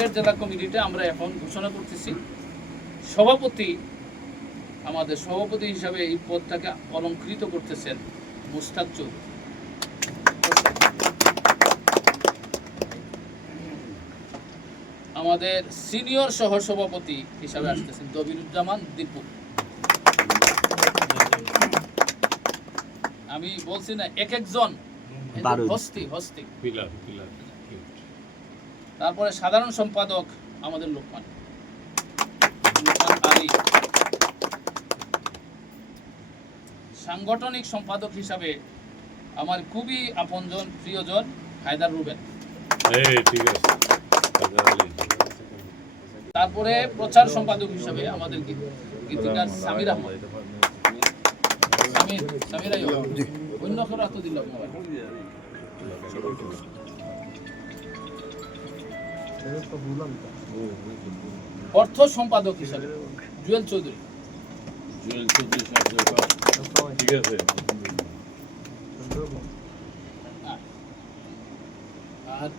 সিলেট জেলা কমিটিতে আমরা এখন ঘোষণা করতেছি সভাপতি, আমাদের সভাপতি হিসাবে এই পদটাকে অলঙ্কৃত করতেছেন মুস্তাক চৌধুরী। আমাদের সিনিয়র সহ সভাপতি হিসাবে আসতেছেন দবিরুজ্জামান দীপু। আমি বলছি না এক একজন হস্তি হস্তি। তারপরে সাধারণ সম্পাদক আমাদের লোকমান আলী। সাংগঠনিক সম্পাদক হিসাবে আমার খুবই আপনজন প্রিয়জন হায়দার রুবেন। তারপরে প্রচার সম্পাদক হিসাবে আমাদের গীতিকার সামির আহমদ। সামির অন্য কেউ তো দিল। অর্থ সম্পাদক হিসাবে জুয়েল চৌধুরী। আর